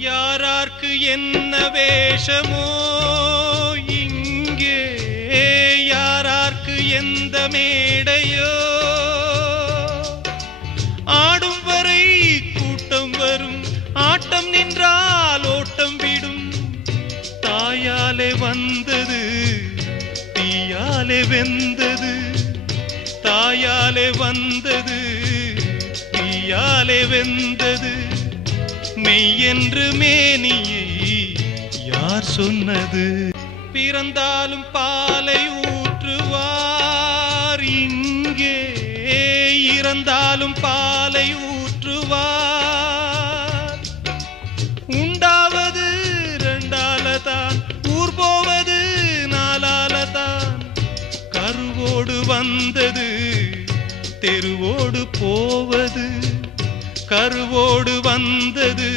யாரார்க்கு என்ன வேஷமோ இங்கே, யாரார்க்கு எந்த மேடையோ, ஆடும் வரை கூட்டம் வரும், ஆட்டம் நின்றால் ஓட்டம் விடும். தாயாலே வந்தது தீயாலே வெந்தது, தாயாலே வந்தது தீயாலே வெந்தது. மெய் என்று மேனியை யார் சொன்னது? பிறந்தாலும் பாலை ஊற்றுவார் இங்கே, இறந்தாலும் பாலை ஊற்றுவார். உண்டாவது ரெண்டாலதான், ஊர் போவது நாலாலதான். கருவோடு வந்தது தெருவோடு போவது, கருவோடு வந்தது